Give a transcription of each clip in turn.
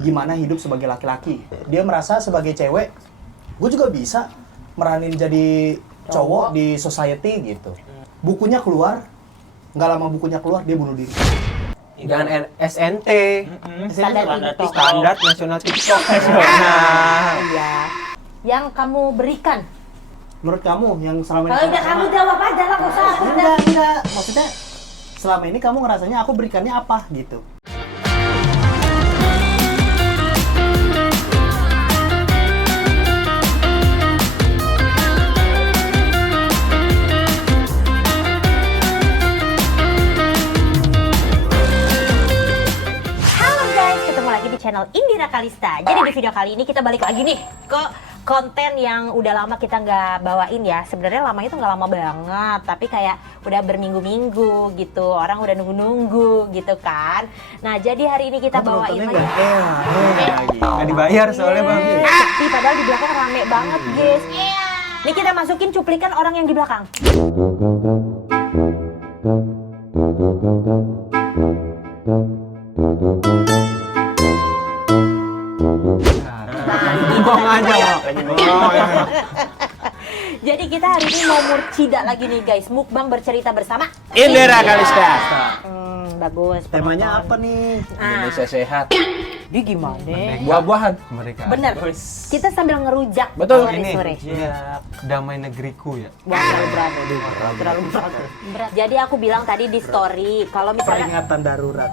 gimana hidup sebagai laki-laki. Dia merasa sebagai cewek, gue juga bisa meranin jadi cowok di society gitu. Bukunya keluar, nggak lama bukunya keluar dia bunuh diri. Jangan SNT. Standar nasional TikTok. Iya. Yang kamu berikan. Menurut kamu yang selama ini... Kalau udah kamu jawab aja lah, nggak usah aku udah. Enggak. Maksudnya selama ini kamu ngerasanya aku berikannya apa gitu? Channel Indira Kalista. Jadi di video kali ini kita balik lagi nih ke konten yang udah lama kita nggak bawain ya. Sebenarnya lamanya tuh nggak lama banget, tapi kayak udah berminggu-minggu gitu. Orang udah nunggu-nunggu gitu kan. Nah jadi hari ini kita bawain lagi. Nggak dibayar soalnya bang. Tapi padahal di belakang rame banget guys. Nih kita masukin cuplikan orang yang di belakang. Bohong aja kok. Jadi kita hari ini mau murcida lagi nih guys, mukbang bercerita bersama Indira Kalista. Bagus. Temanya apa nih? Indonesia sehat. Dia gimana? Buah-buahan mereka. Bener. Kita sambil ngerujak. Betul ini. sore. Damai negeriku ya. Wah, terlalu berat. Jadi aku bilang tadi di story kalau misalnya Peringatan darurat.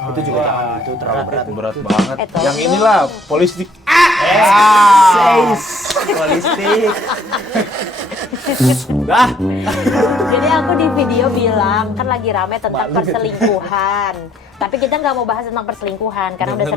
Itu juga jangan, itu terlalu berat. Berat banget. Yang inilah politik. Politik. Sudah. Jadi aku di video bilang kan lagi rame tentang perselingkuhan. Tapi kita nggak mau bahas tentang perselingkuhan karena udah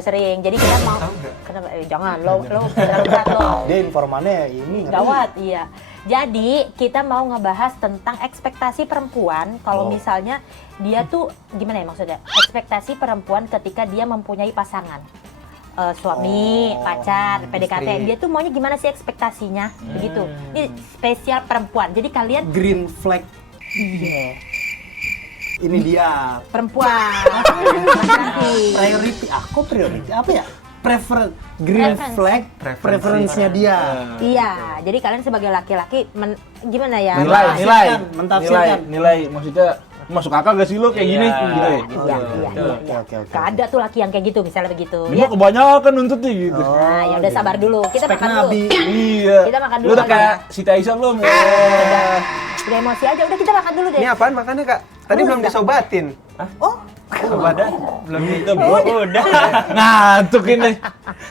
sering. Jadi kita mau kenapa? Jangan lo terlalu berat lo. Dia informannya ini gawat, iya. Jadi kita mau ngebahas tentang ekspektasi perempuan kalau misalnya dia tuh gimana ya maksudnya? Ekspektasi perempuan ketika dia mempunyai pasangan. Suami, pacar, PDKT, istri. Dia tuh maunya gimana sih ekspektasinya, begitu. Ini spesial perempuan. Jadi kalian green flag. Iya. Ini dia perempuan. Priority. Aku priority apa ya? Green flag preference-nya dia. Iya. Jadi kalian sebagai laki-laki gimana ya? Nilai maksudnya masuk akal gak sih lo kayak gini gitu ya? Iya. Gak ada tuh laki yang kayak gitu, misalnya begitu. Dia kebanyakan nuntutnya gitu. Nah, ya udah sabar dulu. Kita makan dulu. Iya. Kita makan dulu. Lu udah kayak Siti Aisyah belum? Udah emosi aja. Udah kita makan dulu deh. Ini apaan makannya kak? Tadi belum disobatin. Badan belum itu udah ngantuk ini.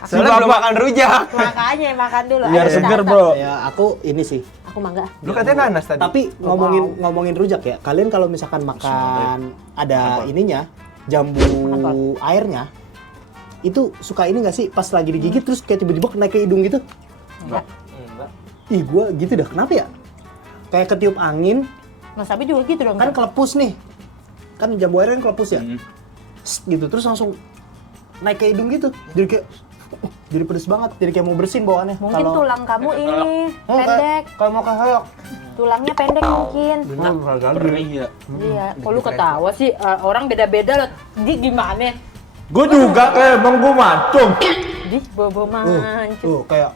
Soalnya belum makan rujak. Makanya makan dulu. Biar seger bro. Ya aku ini sih. Aku mangga. Lu katanya nanas tadi. Tapi ngomongin rujak ya. Kalian kalau misalkan makan ada ininya jambu airnya, itu suka ini nggak sih pas lagi digigit terus kayak tiba-tiba naik ke hidung gitu? Enggak. Ih gua gitu dah. Kenapa ya? Kayak ketiup angin. Mas Abi juga gitu dong. Kan kelepus nih. Kan jambu airnya kan kelepus ya. Gitu terus langsung naik ke hidung gitu. Jadi kayak jadi pedes banget. Jadi kayak mau bersin bawaannya. Mungkin tulang kamu ini pendek. Kalau mau kehoyok. Tulangnya pendek mungkin. Iya. Kok lu ketawa sih? Orang beda-beda loh. Di gimana? Gue juga kayak bang gue mancung. Di bobo mancung. Tuh kayak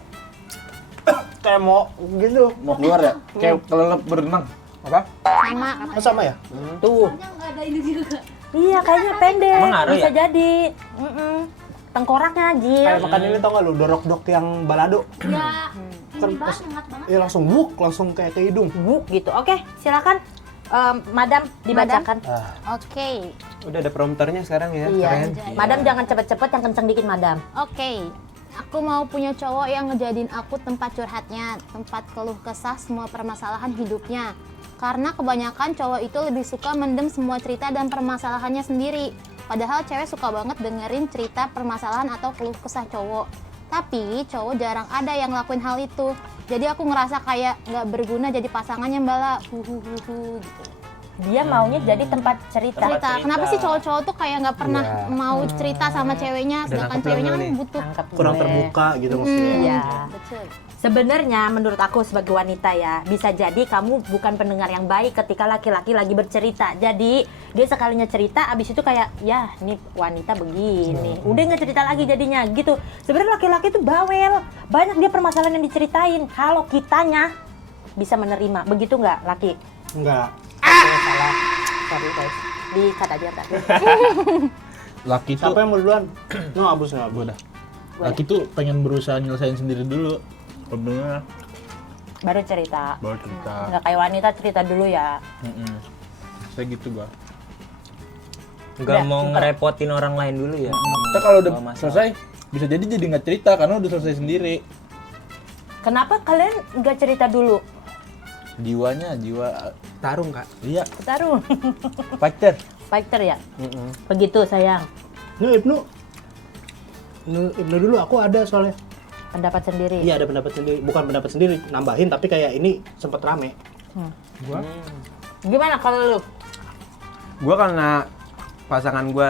mau gitu. Mau keluar ya? Kayak kelelep berenang. Apa? Sama ya? Tuh. Iya kayaknya pendek. Bisa jadi. Tengkoraknya Jil. Kayak makan ini tau gak lu, dorok-dok yang balado? Ya, ini banget, hangat banget. Iya langsung kayak ke hidung. Buk gitu. Oke, silakan. Madam dibacakan. Oke. Udah ada prompternya sekarang ya. Iya. Keren. Madam jangan cepet-cepet, yang kenceng dikit Madam. Oke. Aku mau punya cowok yang ngejadiin aku tempat curhatnya, tempat keluh kesah semua permasalahan hidupnya. Karena kebanyakan cowok itu lebih suka mendem semua cerita dan permasalahannya sendiri. Padahal cewek suka banget dengerin cerita permasalahan atau keluh kesah cowok. Tapi cowok jarang ada yang ngelakuin hal itu. Jadi aku ngerasa kayak nggak berguna jadi pasangannya Mbak La. Gitu. Dia maunya jadi tempat cerita. cerita. Kenapa sih cowok-cowok tuh kayak nggak pernah Iya. mau cerita sama ceweknya, sedangkan nangkep ceweknya lu kan nih. butuh. Nangkep Kurang gue. terbuka gitu maksudnya. Iya. Betul. Sebenarnya menurut aku sebagai wanita ya, bisa jadi kamu bukan pendengar yang baik ketika laki-laki lagi bercerita. Jadi dia sekalinya cerita, abis itu kayak, ya ini wanita begini. Udah nggak cerita lagi jadinya gitu. Sebenarnya laki-laki itu bawel. Banyak dia permasalahan yang diceritain. Kalau kitanya bisa menerima, begitu nggak laki? Enggak. Salah. Sorry guys. Dikat aja ntar. Laki tuh, Siapa yang mau duluan? No, abus no, abus. udah. Laki tuh pengen berusaha nyelesain sendiri dulu. Sebenarnya Baru cerita. baru cerita. Nggak kayak wanita cerita dulu ya. Saya gitu gua. Nggak Udah, mau cukup. ngerepotin orang lain dulu ya. Kita kalau udah Bawa masalah. selesai bisa jadi nggak cerita karena udah selesai sendiri. Kenapa kalian nggak cerita dulu? Jiwanya, jiwa Tarung kak. iya, Taruh. fighter. Fighter ya? Begitu sayang. Ini Ibnu. Ibnu dulu, aku ada soalnya. Pendapat sendiri. Iya ada pendapat sendiri, bukan pendapat sendiri, nambahin tapi kayak ini sempet rame. Gimana kalau lu? Gue karena pasangan gue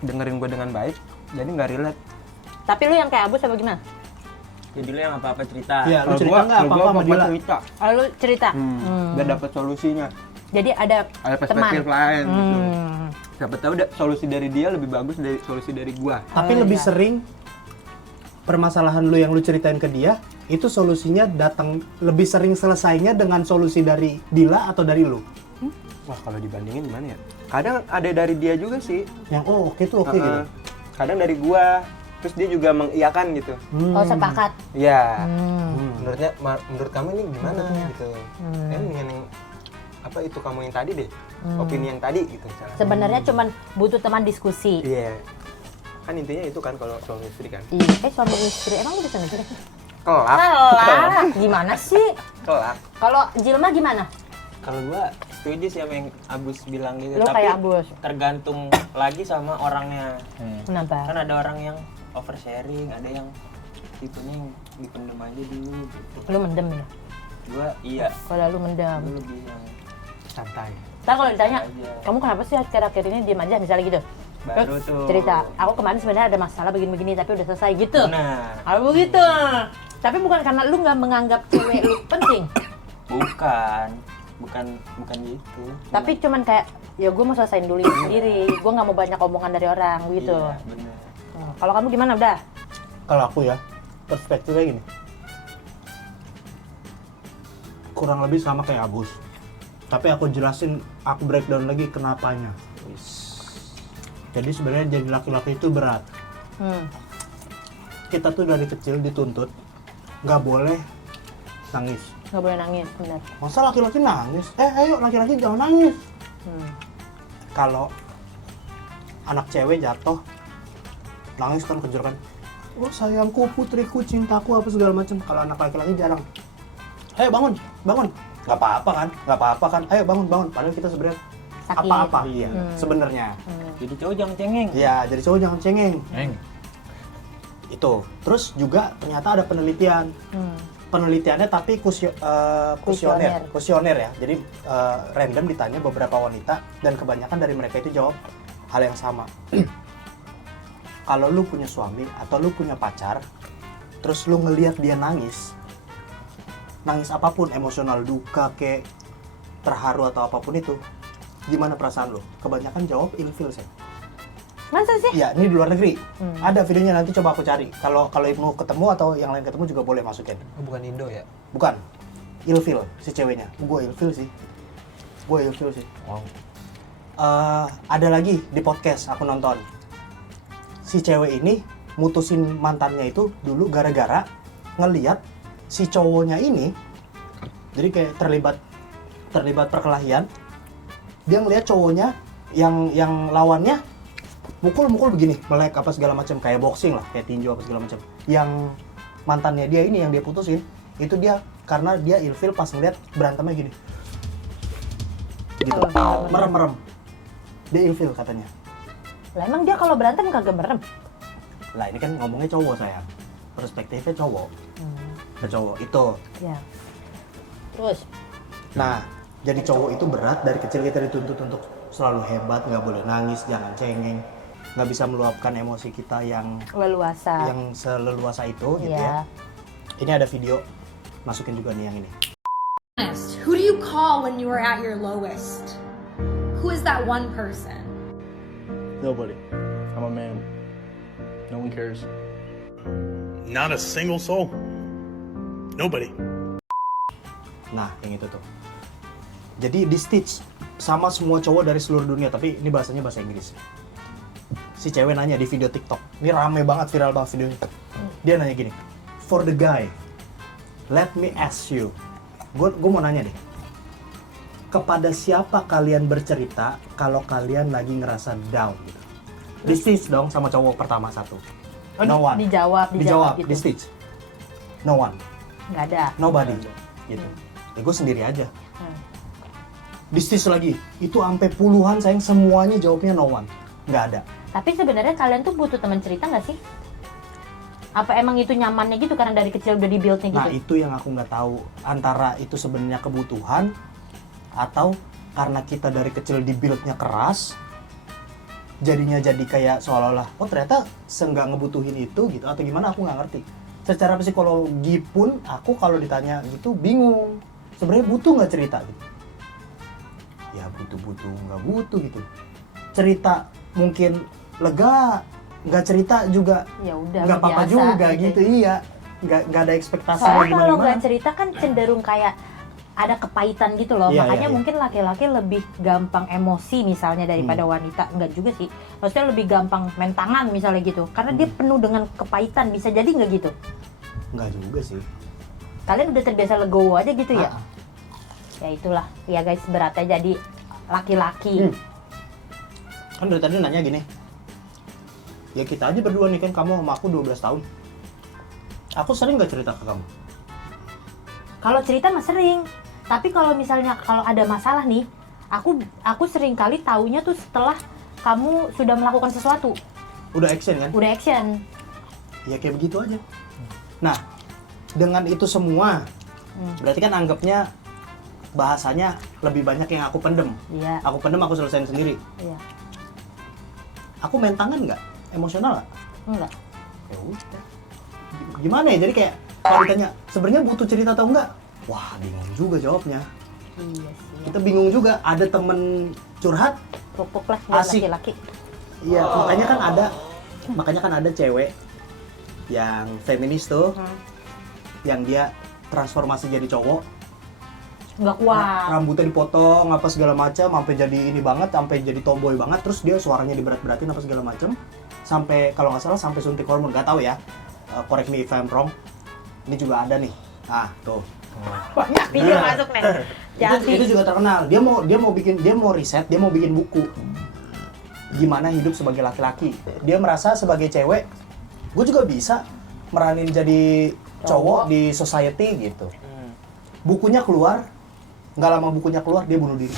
dengerin gue dengan baik, jadi nggak relate. Tapi lu yang kayak Abus apa gimana? Jadi lu yang apa-apa cerita. Iya, lu cerita nggak apa-apa sama Dila? cerita. Kalau lu cerita? Biar dapat solusinya. Jadi ada Ada teman. perspektif lain gitu. Hmm. Siapa tahu solusi dari dia lebih bagus dari solusi dari gua. Tapi lebih sering permasalahan lu yang lu ceritain ke dia, itu solusinya datang lebih sering selesainya dengan solusi dari Dila atau dari lu? Wah, kalau dibandingin gimana ya? Kadang ada dari dia juga sih. Yang oh oke tuh oke gitu. Kadang dari gua. Terus dia juga mengiyakan gitu. Oh sepakat. Iya. Hmm. Menurut kamu ini gimana gitu. Yang apa itu kamu yang tadi deh. Opini yang tadi gitu misalnya. Sebenarnya cuman butuh teman diskusi. Iya. Kan intinya itu kan kalau suami istri kan. Iya, suami istri. Emang lu bisa mikir? Kelak. Kalah. Gimana sih? Kelak. Kalau Jilma gimana? Kalau gua setuju sih sama yang Abus bilang gitu. Lu Tapi kayak Abus. tergantung lagi sama orangnya. Kenapa? Kan ada orang yang oversharing, ada yang tipenya yang dipendem aja dulu gitu. Lu mendem ya? Gua iya. Kalau lu mendem. Gua lebih yang santai. Ntar kalau ditanya, Aja. kamu kenapa sih akhir-akhir ini diem aja misalnya gitu? Baru Terus tuh. cerita, aku kemarin sebenarnya ada masalah begini-begini tapi udah selesai gitu. Nah, Kalau begitu. Tapi bukan karena lu nggak menganggap cewek lu penting. bukan gitu. Tapi cuman kayak, ya gue mau selesaiin dulu ini sendiri. Gue nggak mau banyak omongan dari orang gitu. Iya, bener. Kalau kamu gimana udah? Kalau aku ya, perspektifnya gini. Kurang lebih sama kayak Abus. Tapi aku jelasin, aku breakdown lagi kenapanya. Jadi sebenarnya jadi laki-laki itu berat. Kita tuh dari kecil dituntut nggak boleh nangis. Nggak boleh nangis, benar. Masa laki-laki nangis? Ayo laki-laki jangan nangis. Kalau anak cewek jatuh, nangis kan kejar kan. Oh sayangku, putriku, cintaku, apa segala macam. Kalau anak laki-laki jarang. Ayo bangun, bangun. Nggak apa-apa kan. Ayo bangun, bangun. Padahal kita sebenarnya Sakit. apa-apa iya sebenarnya. Jadi cowok jangan cengeng. Iya, jadi cowok jangan cengeng. Itu. Terus juga ternyata ada penelitian. Penelitiannya tapi kuesioner ya. Jadi random ditanya beberapa wanita dan kebanyakan dari mereka itu jawab hal yang sama. Kalau lu punya suami atau lu punya pacar, terus lu ngelihat dia nangis apapun, emosional, duka, kayak terharu atau apapun itu, gimana perasaan lu? Kebanyakan jawab ilfil sih. Masa sih? Ya, ini di luar negeri. Ada videonya, nanti coba aku cari. Kalau Ibnu ketemu atau yang lain ketemu juga boleh masukin. Oh, bukan Indo ya? Bukan. Ilfil si ceweknya. Gue ilfil sih. Wow. Ada lagi di podcast aku nonton. Si cewek ini mutusin mantannya itu dulu gara-gara ngeliat si cowoknya ini, jadi kayak terlibat perkelahian. Dia ngeliat cowoknya yang lawannya mukul begini, melek apa segala macam, kayak boxing lah, kayak tinju apa segala macam. Yang mantannya dia ini yang dia putusin, itu dia karena dia ilfil pas ngeliat berantemnya gini. Gitu. Merem. Dia ilfil katanya. Lah emang dia kalau berantem kagak merem? Lah ini kan ngomongnya cowok saya. Perspektifnya cowok. Cowok itu. Ya. Terus? Nah, Jadi cowok itu berat, dari kecil kita dituntut untuk selalu hebat, nggak boleh nangis, jangan cengeng, nggak bisa meluapkan emosi kita yang Leluasa. seleluasa itu gitu Iya. ya. Ini ada video, masukin juga nih yang ini. Honest, who do you call when you are at your lowest? Who is that one person? Nobody. I'm a man. No one cares. Not a single soul. Nobody. Nah, yang itu tuh. Jadi di stitch sama semua cowok dari seluruh dunia, tapi ini bahasanya bahasa Inggris. Si cewek nanya di video TikTok. Ini rame banget, viral banget videonya. Dia nanya gini, "For the guy, let me ask you." Gue mau nanya deh. Kepada siapa kalian bercerita kalau kalian lagi ngerasa down gitu? Di stitch dong sama cowok pertama satu. No one. Dijawab gitu. Di stitch. No one. Nggak ada. Nobody. Gitu. Ya gue sendiri aja. Di stitch lagi, itu sampai puluhan sayang, semuanya jawabnya no one. Nggak ada. Tapi sebenarnya kalian tuh butuh teman cerita nggak sih? Apa emang itu nyamannya gitu karena dari kecil udah di-build-nya gitu? Nah itu yang aku nggak tahu, antara itu sebenarnya kebutuhan atau karena kita dari kecil di-build-nya keras, jadinya jadi kayak seolah-olah oh ternyata seenggak ngebutuhin itu gitu, atau gimana aku nggak ngerti. Secara psikologi pun aku kalau ditanya gitu bingung, sebenarnya butuh nggak cerita gitu. Ya butuh nggak butuh gitu. Cerita mungkin lega, nggak cerita juga Ya udah. nggak apa-apa biasa, juga gitu. Iya, nggak ada ekspektasi Soalnya kalau nggak gimana. cerita kan cenderung kayak ada kepahitan gitu loh. Iya, Makanya iya. mungkin laki-laki lebih gampang emosi misalnya daripada wanita. Enggak juga sih. Maksudnya lebih gampang main tangan misalnya gitu. Karena dia penuh dengan kepahitan. Bisa jadi nggak gitu? Nggak juga sih. Kalian udah terbiasa legowo aja gitu ya? Ah. Ya itulah. Ya guys, beratnya jadi laki-laki. Kan dari tadi nanya gini, ya kita aja berdua nih kan, kamu sama aku 12 tahun. Aku sering gak cerita ke kamu? Kalau cerita mah sering. Tapi kalau misalnya kalau ada masalah nih, aku sering kali taunya tuh setelah kamu sudah melakukan sesuatu. Udah action kan? Udah action. Ya kayak begitu aja. Nah, dengan itu semua, berarti kan anggapnya bahasanya lebih banyak yang aku pendem. Iya. Aku pendem, aku selesain sendiri. Iya. Aku main tangan nggak? Emosional nggak? Enggak. Ya udah. Gimana ya? Jadi kayak kalau ditanya sebenarnya butuh cerita atau enggak? Wah, bingung juga jawabnya. Iya sih. Kita bingung juga. Ada temen curhat, Pupuk lah buat Asik. laki-laki. iya, makanya kan ada cewek yang feminis tuh, yang dia transformasi jadi cowok, Nggak kuat. rambutnya dipotong apa segala macam, sampai jadi ini banget, sampai jadi tomboy banget, terus dia suaranya diberat-beratin apa segala macam, sampai kalau nggak salah sampai suntik hormon, nggak tahu ya, correct me if I'm wrong. Ini juga ada nih, nah tuh. Banyak video masuk nih. Itu juga terkenal. Dia mau riset, dia mau bikin buku. Gimana hidup sebagai laki-laki. Dia merasa sebagai cewek, gue juga bisa meranin jadi cowok di society gitu. Bukunya keluar, nggak lama bukunya keluar dia bunuh diri.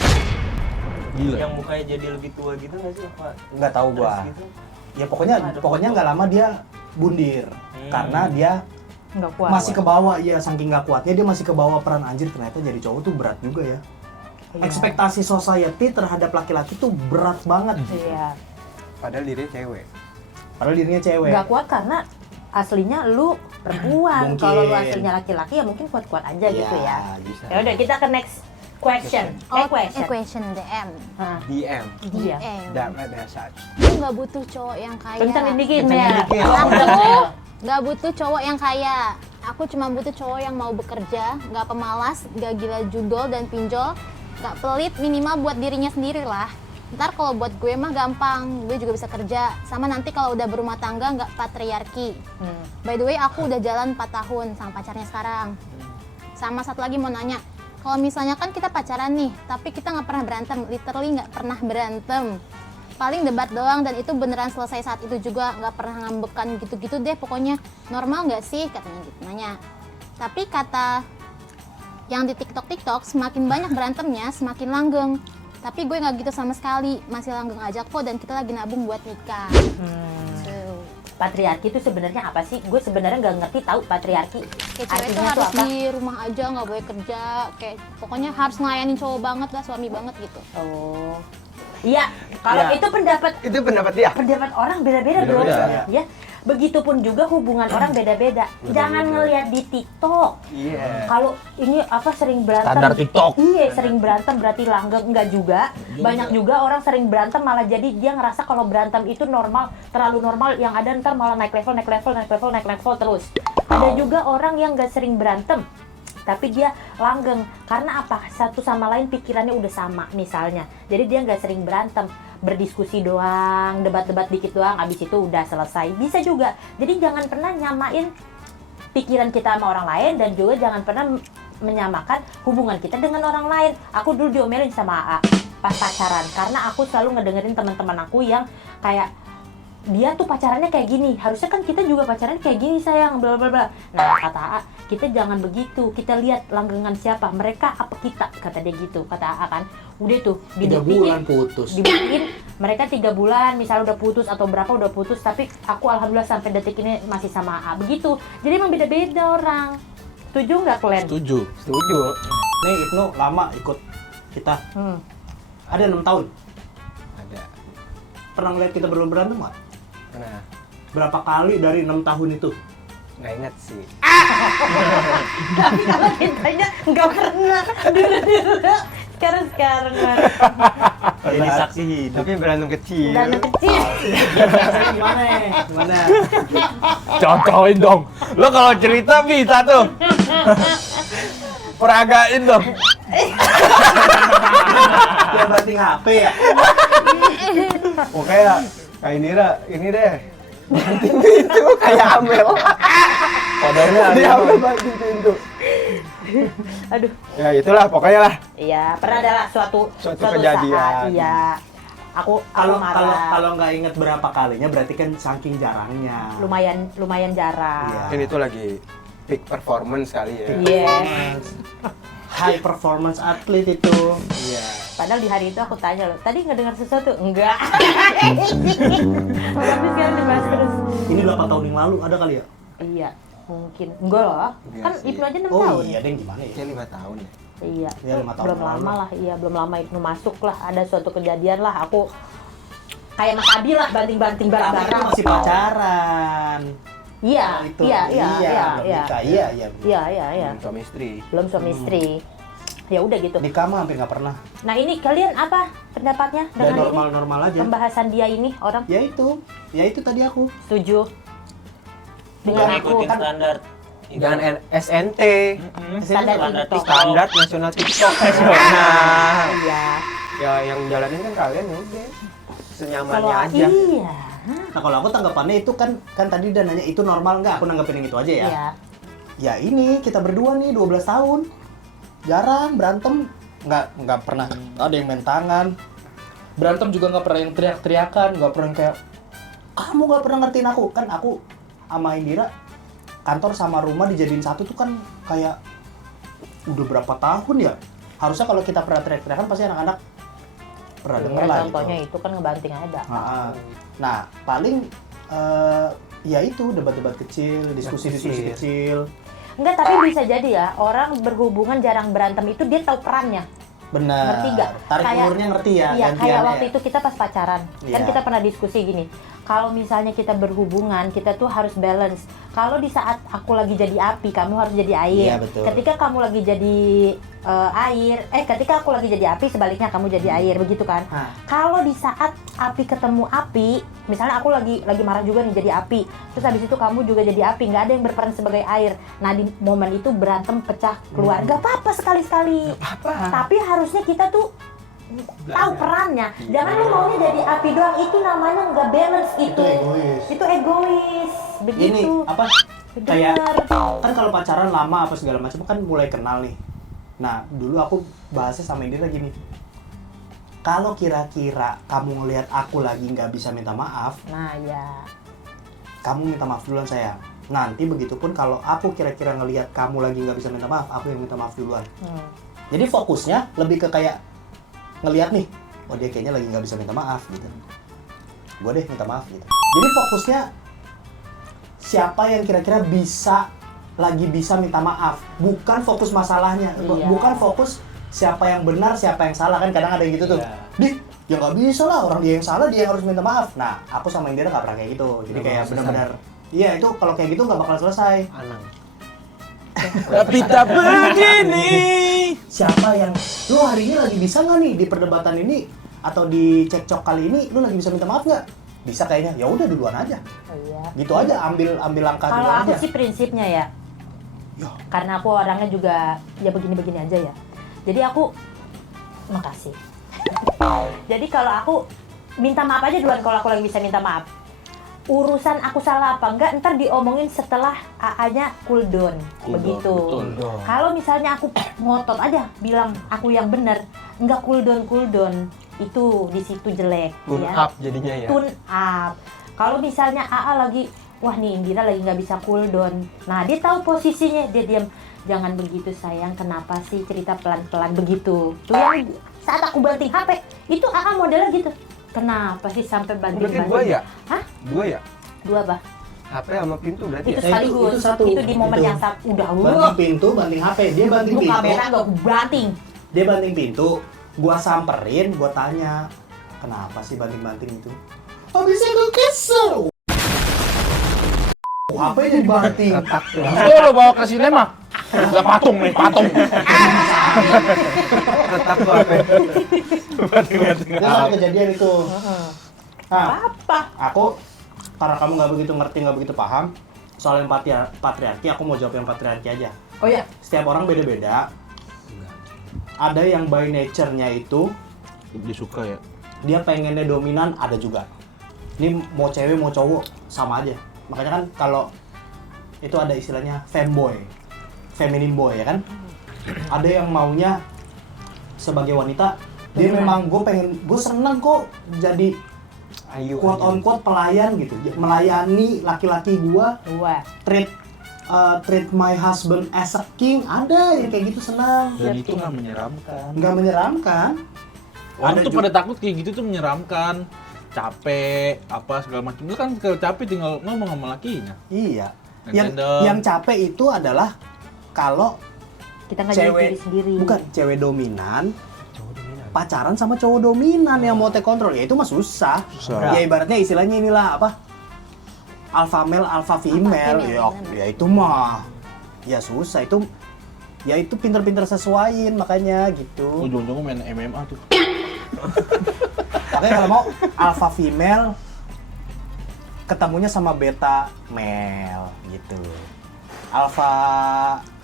Gila. Yang mukanya jadi lebih tua gitu nggak sih Pak? Nggak tahu gua. Terus gitu. Ya pokoknya nggak lama dia bundir karena dia Nggak kuat. masih kebawa, ya saking nggak kuatnya dia masih kebawa peran anjir, ternyata jadi cowok tuh berat juga ya. Ekspektasi society terhadap laki-laki tuh berat banget. Iya. Padahal dirinya cewek. Padahal dirinya cewek. Nggak kuat karena aslinya lu perempuan. Mungkin. Kalau lu aslinya laki-laki ya mungkin kuat-kuat aja gitu ya. Bisa. Ya udah kita ke next question. Question. Question DM. Nah, DM. iya. Direct message. Aku nggak butuh cowok yang kaya. Kencengin dikit Kencengin ya. dikit. Aku nggak butuh cowok yang kaya. Aku cuma butuh cowok yang mau bekerja, nggak pemalas, nggak gila judol dan pinjol, nggak pelit, minimal buat dirinya sendiri lah. Ntar kalau buat gue mah gampang, gue juga bisa kerja. Sama nanti kalau udah berumah tangga nggak patriarki. By the way, aku udah jalan 4 tahun sama pacarnya sekarang. Sama satu lagi mau nanya, kalau misalnya kan kita pacaran nih, tapi kita nggak pernah berantem, literally nggak pernah berantem. Paling debat doang dan itu beneran selesai saat itu juga, nggak pernah ngambekan gitu-gitu deh. Pokoknya normal nggak sih katanya gitu nanya. Tapi kata yang di TikTok semakin banyak berantemnya semakin langgeng. Tapi gue nggak gitu sama sekali, masih langgeng aja kok dan kita lagi nabung buat nikah. So, patriarki itu sebenarnya apa sih? Gue sebenarnya nggak ngerti tahu patriarki. Kayak cewek tuh Artinya tuh harus apa? di rumah aja, nggak boleh kerja, kayak pokoknya harus ngelayanin cowok banget lah, suami banget gitu. Oh. Iya, kalau Iya. itu pendapat Itu pendapat dia. orang beda-beda, Bro. Beda-beda. Ya. Begitupun juga hubungan orang beda-beda. Jangan ngelihat di TikTok. Iya. Kalau ini apa sering berantem. Standar TikTok. Iya, sering berantem berarti langgeng, enggak juga. Banyak juga orang sering berantem malah jadi dia ngerasa kalau berantem itu normal, terlalu normal, yang ada ntar malah naik level terus. Ada juga orang yang nggak sering berantem tapi dia langgeng karena apa? Satu sama lain pikirannya udah sama misalnya. Jadi dia nggak sering berantem, berdiskusi doang, debat-debat dikit doang, abis itu udah selesai. Bisa juga. Jadi jangan pernah nyamain pikiran kita sama orang lain dan juga jangan pernah menyamakan hubungan kita dengan orang lain. Aku dulu diomelin sama AA pas pacaran karena aku selalu ngedengerin teman-teman aku yang kayak dia tuh pacarannya kayak gini, harusnya kan kita juga pacaran kayak gini sayang, bla bla bla. Nah kata AA, kita jangan begitu, kita lihat langgengan siapa, mereka apa kita, kata dia gitu, kata AA kan. Udah tuh 3 bulan putus. dibuktiin mereka 3 bulan misalnya udah putus atau berapa udah putus, tapi aku alhamdulillah sampai detik ini masih sama AA begitu. Jadi emang beda-beda orang. Setuju nggak kalian? Setuju. Setuju. Nih Ibnu lama ikut kita. Ada 6 tahun. Ada. Pernah ngeliat kita belum berantem nggak? Nah, Berapa kali dari 6 tahun itu? nggak inget sih. Tapi kalau kitanya nggak pernah dulu sekarang Jadi saksi hidup. Tapi berantem kecil. dan kecil. Gimana? Contohin dong. Lo kalau cerita bisa tuh. Peragain dong. Dia banting HP ya? Oh kayak Nira, ini deh. Banting pintu kayak Amel. Kodenya Dia ada. Amel banting pintu. Aduh. Ya itulah pokoknya lah. Iya, pernah ada suatu kejadian. saat, iya. Aku Kalau marah. nggak inget berapa kalinya berarti kan saking jarangnya. lumayan jarang. Iya. Mungkin itu lagi peak performance kali ya. Yes. High performance atlet itu. Iya. Padahal di hari itu aku tanya loh, tadi nggak dengar sesuatu? Enggak. Tapi sekarang dibahas terus. Ini 8 tahun yang lalu ada kali ya? Iya, mungkin. Enggak loh. Enggak Kan sih. Ibnu aja 6 Oh tahun. iya, Deng gimana ya? Kayak 5 tahun ya. Iya, Ya, 5 tahun belum yang lama lalu. lah. Iya, belum lama Ibnu masuk lah. Ada suatu kejadian lah. Aku kayak Mas Abi lah, banting-banting Tapi itu barang-barang. masih pacaran. Iya, Itu. iya. belum nikah. Iya. Iya. Suami istri. Belum suami istri. Ya udah gitu. Nikah mah hampir nggak pernah. Nah ini kalian apa pendapatnya Dan dengan ini? normal-normal aja. Pembahasan dia ini orang Ya itu tadi aku. setuju dengan Bukan aku ikutin kan standar. Jangan SNT. standar Standar TikTok. Standar nasional TikTok. Nah, Iya. ya yang jalanin kan kalian ya udah. Senyamannya Kalau aja. iya. Nah kalau aku tanggapannya itu kan tadi dia nanya itu normal nggak? Aku nanggepin yang itu aja ya. Iya. Ya ini kita berdua nih 12 tahun. Jarang berantem. Nggak pernah ada yang main tangan. Berantem juga nggak pernah yang teriak-teriakan. Nggak pernah yang kayak kamu nggak pernah ngertiin aku. Kan aku sama Indira kantor sama rumah dijadiin satu tuh kan kayak udah berapa tahun ya? Harusnya kalau kita pernah teriak-teriakan pasti anak-anak pernah Ya, denger lah contohnya gitu. itu kan ngebanting ada. Nah, paling ya itu debat-debat kecil, diskusi-diskusi kecil. Enggak, tapi bisa jadi ya orang berhubungan jarang berantem itu dia tahu perannya. Benar. Ngerti nggak? Tarik Kayak- ulurnya ngerti ya. Iya, kayak gantiannya waktu ya. itu kita pas pacaran. Kan Iya. kita pernah diskusi gini. Kalau misalnya kita berhubungan, kita tuh harus balance. Kalau di saat aku lagi jadi api, kamu harus jadi air. Iya, betul. Ketika kamu lagi jadi ketika aku lagi jadi api, sebaliknya kamu jadi air, begitu kan? Nah. Kalau di saat api ketemu api, misalnya aku lagi marah juga nih jadi api, terus habis itu kamu juga jadi api, nggak ada yang berperan sebagai air. Nah di momen itu berantem pecah keluar, nggak apa-apa sekali-sekali. Tapi harusnya kita tuh tahu perannya. Jangan lu maunya jadi api doang, itu namanya nggak balance itu. egois. Itu egois. Begitu. Ini apa? Bener. Kayak kan kalau pacaran lama apa segala macam kan mulai kenal nih. Nah, dulu aku bahasnya sama Indira gini. Kalau kira-kira kamu ngelihat aku lagi nggak bisa minta maaf, Nah ya. kamu minta maaf duluan sayang. Nanti begitupun kalau aku kira-kira ngelihat kamu lagi nggak bisa minta maaf, aku yang minta maaf duluan. Jadi fokusnya lebih ke kayak ngelihat nih, oh dia kayaknya lagi nggak bisa minta maaf gitu. Gue deh minta maaf gitu. Jadi fokusnya siapa yang kira-kira lagi bisa minta maaf, bukan fokus masalahnya, Iya. bukan fokus siapa yang benar, siapa yang salah, kan kadang ada yang gitu tuh. Dih, ya nggak bisa lah, orang dia yang salah, dia yang harus minta maaf. Nah, aku sama Indira nggak pernah kayak gitu, jadi Nggak kayak bakal benar-benar, iya itu kalau kayak gitu nggak bakal selesai. Anang. Tapi tak begini. Siapa yang, lu hari ini lagi bisa nggak nih di perdebatan ini atau di cekcok kali ini, lu lagi bisa minta maaf nggak? Bisa kayaknya, ya udah duluan aja, Iya. gitu aja, ambil langkah Kalau duluan aku aja. sih prinsipnya ya, Ya. karena aku orangnya juga ya begini-begini aja ya. Jadi aku makasih. Jadi kalau aku minta maaf aja duluan kalau aku lagi bisa minta maaf. Urusan aku salah apa enggak ntar diomongin setelah AA-nya cool down. Begitu. betul. Kalau misalnya aku ngotot aja bilang aku yang benar, enggak cool down. Itu di situ jelek Tune ya. up jadinya ya. Tune up. Kalau misalnya AA lagi, wah nih Indira lagi nggak bisa cool down. Nah dia tahu posisinya, dia diam. Jangan begitu sayang, kenapa sih cerita pelan-pelan begitu? Tuh yang saat aku banting HP, itu AA modelnya gitu. Kenapa sih sampai Berarti banting-banting? dua ya? Hah? Dua ya? Dua bah? HP sama pintu berarti Itu ya? sekaligus. itu satu. Itu di momen Itu. yang saat udah Banting pintu, banting HP, dia banting Itu pintu, kamera nggak banting. dia banting pintu, gua samperin, gua tanya, kenapa sih banting-banting itu? Habisnya gua kesel. HP jadi banting. Itu lo bawa ke sinema. Udah patung nih, patung. Tetap tuh HP. Itu kan kejadian itu. Nah, Apa? aku karena kamu nggak begitu ngerti, nggak begitu paham soal yang patriarki, aku mau jawab yang patriarki aja. Oh ya, Setiap orang beda-beda. Ada yang by nature-nya itu Dia suka ya. dia pengennya dominan, ada juga. Ini mau cewek mau cowok sama aja. Makanya kan kalau itu ada istilahnya femboy, feminine boy ya kan. Ada yang maunya sebagai wanita, dia memang gue seneng kok jadi Ayo. quote on quote pelayan gitu, melayani laki-laki gua, dua. treat my husband as a king. Ada yang kayak gitu senang, Dan itu nggak menyeramkan. nggak menyeramkan. Orang tuh juga- pada takut kayak gitu tuh menyeramkan. Capek, apa segala macam. Itu kan kalau capek tinggal ngomong sama lakinya. Iya. Nintendo. Yang capek itu adalah kalau Kita nggak jadi cewek diri sendiri. bukan cewek dominan pacaran sama cowok dominan yang mau take control, ya itu mah susah. Susah. Ya ibaratnya istilahnya inilah apa? Alpha male, alpha female. Ya itu mah ya susah itu. Ya itu pinter-pinter sesuaiin makanya gitu. Ujung-ujungnya main MMA tuh. Makanya kalau mau alpha female ketemunya sama beta male gitu. Alpha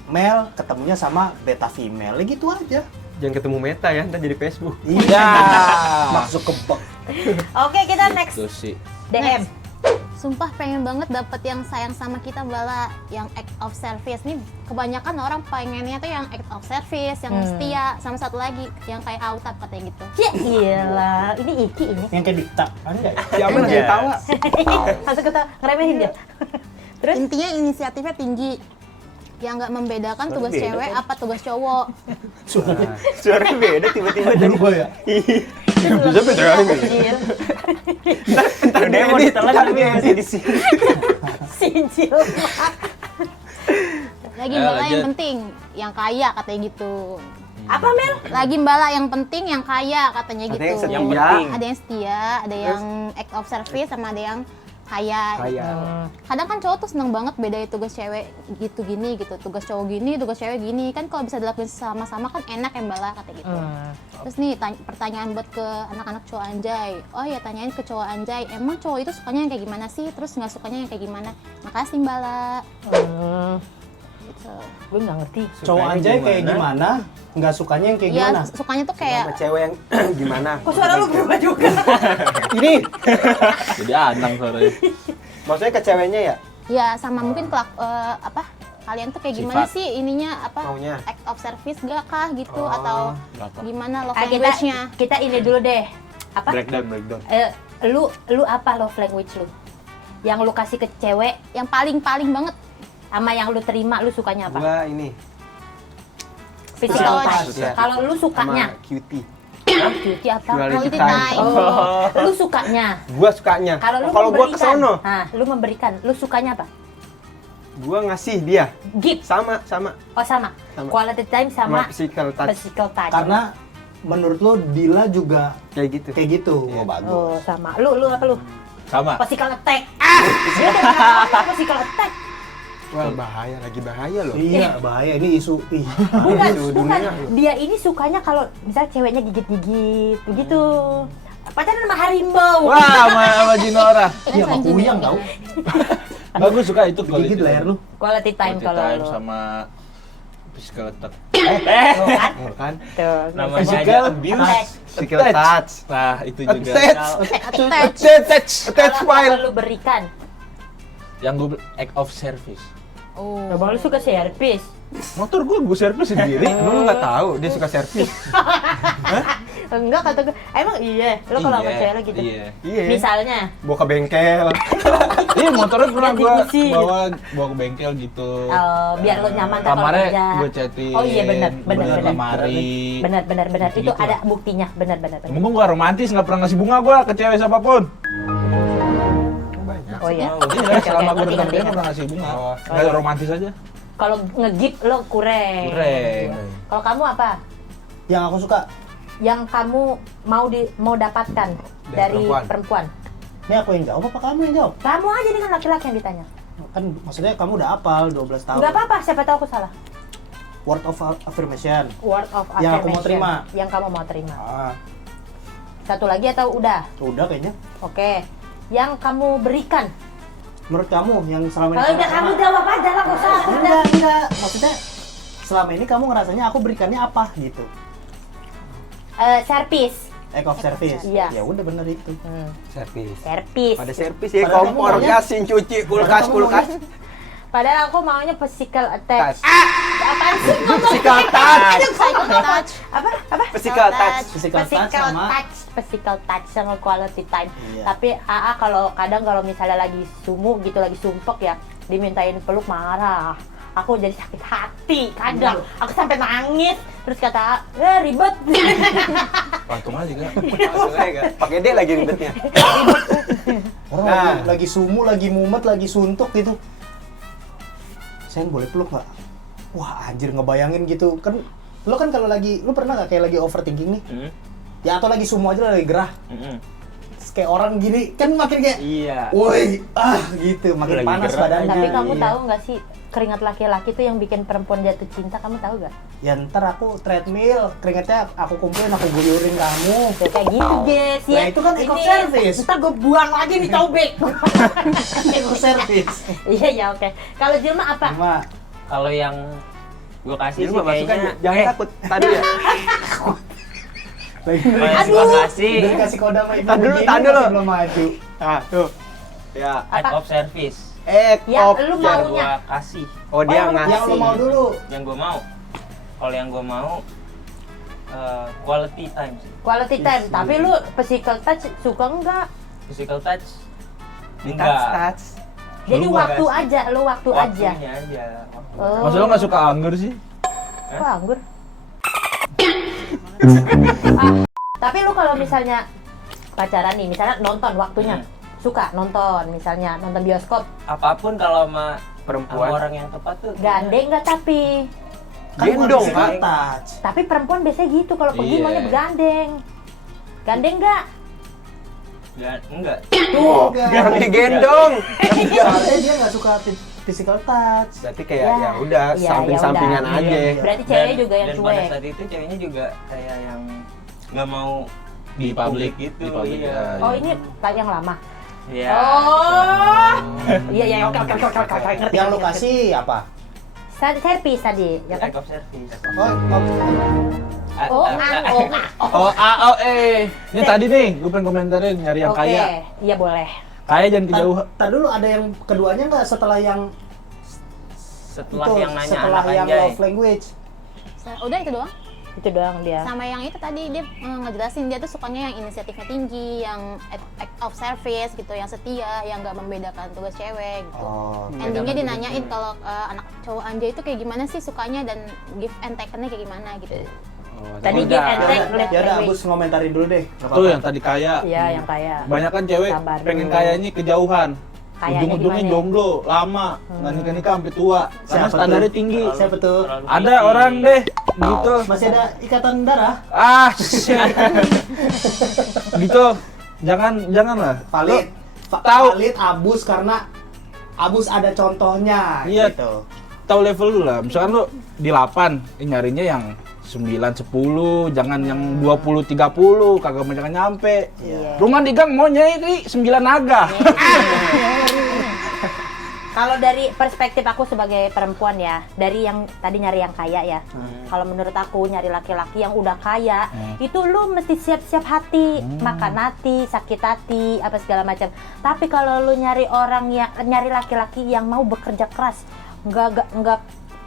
male ketemunya sama beta female, ya gitu aja. Jangan ketemu Meta ya, ntar jadi Facebook. Iya. Masuk ke bak. Oke, kita next Itu sih. DM. Sumpah pengen banget dapet yang sayang sama kita Bala, yang act of service. Nih kebanyakan orang pengennya tuh yang act of service, yang setia, sama satu lagi yang kayak Autap katanya gitu. Ya gila, ini Iki ini. Yang kayak dikta. Ada nggak ya? Siapa lagi tawa? Langsung kita ngeremehin dia. Terus? Intinya inisiatifnya tinggi, yang nggak membedakan tugas beda cewek apa tugas cowok. Suaranya beda tiba-tiba jadi. Berubah ya? Bisa beda kan? Sijil. Ntar dia mau ditelan tapi masih di sini. Sijil. Lagi Ayo, Mbala yang lanjut. penting, yang kaya katanya gitu. Apa Mel? Lagi Mbala yang penting, yang kaya katanya Ada gitu. yang setia. Ada yang setia, ada yang act of service, sama ada yang kaya. Kaya. Kadang kan cowok tuh seneng banget bedain tugas cewek gitu gini gitu, tugas cowok gini, tugas cewek gini. Kan kalau bisa dilakuin sama-sama kan enak ya Mbala kata gitu. Terus nih pertanyaan buat ke anak-anak cowok anjay. Oh ya tanyain ke cowok anjay, emang cowok itu sukanya yang kayak gimana sih? Terus nggak sukanya yang kayak gimana? Makasih Mbala. Gitu. Gue nggak ngerti. Cowok anjay kayak gimana? Nggak sukanya yang kayak Ya gimana? sukanya tuh kayak Sama cewek yang gimana? Kok suara lu berubah juga? Ini Jadi Anang suaranya. Maksudnya ke ceweknya ya? ya sama mungkin apa kalian tuh kayak gimana Sifat. sih ininya apa Maunya. act of service gak kah gitu Oh, atau Berapa? gimana love Ah, language-nya? kita ini dulu deh. Apa? Breakdown. Lu apa love language lu? Yang lu kasih ke cewek Yang paling banget sama yang lu terima lu sukanya apa? Gua ini Physical touch. touch. Ya. Kalau lu sama sukanya, cutie. cutie apa? Quality Quality time. time. Lu sukanya. Gua sukanya. Kalau lu Kalau gua memberikan, kesono. nah, lu memberikan, lu sukanya apa? Gua ngasih dia Gift. sama Oh sama. Sama. Quality time sama physical touch physical touch. Karena menurut lo Dila juga kayak gitu. kayak gitu. Iya. Oh bagus. Oh sama. Lu apa lu? Sama. Physical attack. Dia udah bilang physical attack. Wah, bahaya loh. Iya, bahaya ini isu. Ih, Bukan, Isu bukan. dunia. Dia ini sukanya kalau misalnya ceweknya gigit-gigit begitu. Pacaran sama harimau. Wah, sama Jinora. iya sama kuyang tau. Bagus suka itu Gigit leher lu. Quality time Quality kalau time lu. sama physical touch. Tuh kan? Oh, kan? Tuh. Namanya Physical aja abuse. Attach. Physical touch. Nah, itu juga. Attach file. Kalau lu berikan. Yang gue act of service. Oh. Coba lu suka servis. Motor gue servis sendiri. Emang lu nggak tahu dia suka servis? Enggak kata gue. Emang iya. Lu kalau sama cewek lu gitu. Iya. Iya. Misalnya. Bawa ke bengkel. Iya, motornya pernah Ganti gue busi. bawa ke bengkel gitu. Biar lu nyaman kan kalau Kamarnya kerja. gue catin. Oh iya benar. lemari. Benar. Itu Gitu-gitu. ada buktinya. Benar. Emang gue gak romantis, gak pernah ngasih bunga gue ke cewek siapapun. Oh iya. Iya, selama gue ngerti, dekat dia ngerti. pernah ngasih bunga. Oh. Gak romantis aja. Kalau nge-gift lo kurang. Kalau kamu apa? Yang aku suka, Yang kamu mau dapatkan dari perempuan? ini aku yang jawab apa kamu yang jawab? Kamu aja dengan laki-laki yang ditanya. Kan maksudnya kamu udah hafal 12 tahun. Enggak apa-apa, siapa tahu aku salah. Word of affirmation. Word of affirmation. Yang aku mau terima. Yang kamu mau terima. Ah, Satu lagi atau udah? udah kayaknya. Oke. Yang kamu berikan. Menurut kamu yang selama ini Kalau udah kamu jawab aja lah, nggak usah. enggak. Maksudnya selama ini kamu ngerasanya aku berikannya apa gitu? Servis. Act of service. Iya. Ya udah bener itu. Servis. Servis. Pada servis ya, Padahal kompor, kamu maunya- gasin, cuci, kulkas. Padahal aku maunya physical Touch. attack. Apaan sih ngomong? Physical touch. Physical touch. Apa? Physical touch. Physical touch sama physical touch sama quality time. Iya. Tapi AA kalau kadang kalau misalnya lagi sumu gitu, lagi sumpek ya, dimintain peluk marah. Aku jadi sakit hati kadang. Aku sampai nangis. Terus kata, ribet. Langsung aja kan. Langsung aja kan. Pakai D lagi ribetnya. orang Nah. lagi sumu, lagi mumet, lagi suntuk gitu. Saya boleh peluk nggak? Wah anjir ngebayangin gitu kan. Lo kan kalau lagi, lo pernah nggak kayak lagi overthinking nih? Ya atau lagi sumu aja lagi gerah. Terus kayak orang gini kan makin kayak, Iya. woi gitu, makin Lagi panas gerah. badannya. Tapi kamu Iya. tahu nggak sih keringat laki-laki tuh yang bikin perempuan jatuh cinta, kamu tahu gak? Ya ntar aku treadmill, keringetnya aku kumpulin, aku guyurin kamu. Ya kayak gitu guys ya. Nah, itu kan eco service. Ntar gue buang lagi nih cobek. Eco service. Iya ya oke. Kalau Jilma apa? Cuma Kalau yang gue kasih Jadi sih gua masuk aja. kayaknya Jangan takut. Tadi ya. lagi yang gua kasih udah dikasih kode sama ibu Tahan dulu, begini, tahan dulu. masih belum maju. Ah, tuh. Ya. act of service Act Ya, of lu yang maunya. gua kasih, Oh, dia Yang lo ngasih. mau dulu. yang gua mau. Kalau yang gua mau quality time sih. Quality time. Tapi lu physical touch suka enggak? Physical touch Di enggak. touch. Jadi Lu waktu nggak sih? aja, lu waktu aja. Waktunya aja. Oh. Masa lo gak suka anggur sih? Wah, anggur. Tapi lu kalau misalnya pacaran nih, misalnya nonton waktunya. Suka nonton, misalnya nonton bioskop. Apapun kalau sama Perempuan. orang yang tepat tuh. Gandeng nggak tapi? Kan Gendong, bukan Kak. physical touch. Tapi perempuan biasanya gitu kalau pergi Iya. maunya bergandeng. Gandeng nggak? Enggak. Tuh, Biar digendong. soalnya dia nggak suka physical touch. Berarti kayak Ya. ya udah Iya, samping-sampingan ya udah. aja. Berarti ceweknya juga yang dan pada cuek. saat itu ceweknya juga kayak yang nggak mau Di publik gitu. di publik, Iya. ya. Oh ini kayak yang lama. Iya. Oh. Iya iya oke oke ngerti. Yang lo ngerti. kasih apa? Servis tadi, ya kan? Act of service. Oh, Oh, Ini tadi nih, gue pengen komentarin nyari yang Oke, kaya. iya boleh. Kaya jangan kejauhan. Tadi dulu ada yang keduanya nggak setelah yang Setelah itu, yang nanya setelah anak yang anjay. love language. Udah itu doang. Itu doang dia. Sama yang itu tadi dia ngejelasin dia tuh sukanya yang inisiatifnya tinggi, yang act of service gitu, yang setia, yang nggak membedakan tugas cewek gitu. Oh. Endingnya dinanyain kalau anak cowok anjay itu kayak gimana sih sukanya dan give and take-nya kayak gimana gitu. Tadi Udah. give and take, Ya love udah, language. Agus ngomentarin dulu deh. nggak Tuh apa-apa. yang tadi kaya. Iya, yang kaya. Banyak kan cewek Sabar pengen dulu. kayanya kejauhan. Kayaknya ujung-ujungnya gimana ya? jomblo lama, nggak nikah sampai tua karena Siapa standarnya tuh? tinggi. Siapa tuh? Ada orang deh gitu. Masih ada ikatan darah? Shit. Gitu. Janganlah. Valid. Tahu. Valid abus karena abus ada contohnya Iya. gitu. Tahu level lu lah. Misalkan lu di 8, nyarinya yang 9 10, jangan yang 20 30, kagak jangan nyampe. Iya. Rumah di gang mau nyari 9 naga. Kalau dari perspektif aku sebagai perempuan ya, dari yang tadi nyari yang kaya ya. Kalau menurut aku nyari laki-laki yang udah kaya, itu lu mesti siap-siap hati, makan hati, sakit hati, apa segala macam. Tapi kalau lu nyari nyari laki-laki yang mau bekerja keras, nggak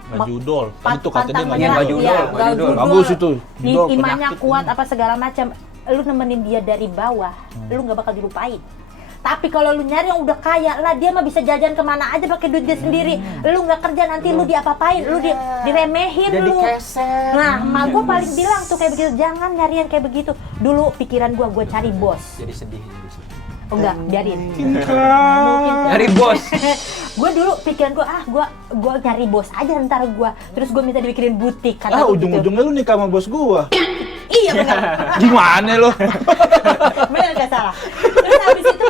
Nggak judol. Tadi tuh kata dia pantang nggak menyerah, judol. iya, Nggak nggak judol. Bagus itu. Judol, imannya penyakit. kuat apa segala macam, lu nemenin dia dari bawah, lu nggak bakal dilupain. Tapi kalau lu nyari yang udah kaya lah, dia mah bisa jajan kemana aja pakai duit dia sendiri. Lu nggak kerja nanti lu diapa-apain, lu diremehin Jadi lu. keset. Nah, emak gua paling bilang tuh kayak begitu, jangan nyari yang kayak begitu. Dulu pikiran gua cari bos. Jadi sedih. Oh enggak, biarin. Nyari bos. Gue dulu pikiran gue nyari bos aja ntar gue, terus gue minta dibikinin butik kata gua gitu. Ujung-ujungnya lu nikah sama bos gua. Iya benar. Gimana lu? Benar gak salah. Terus habis itu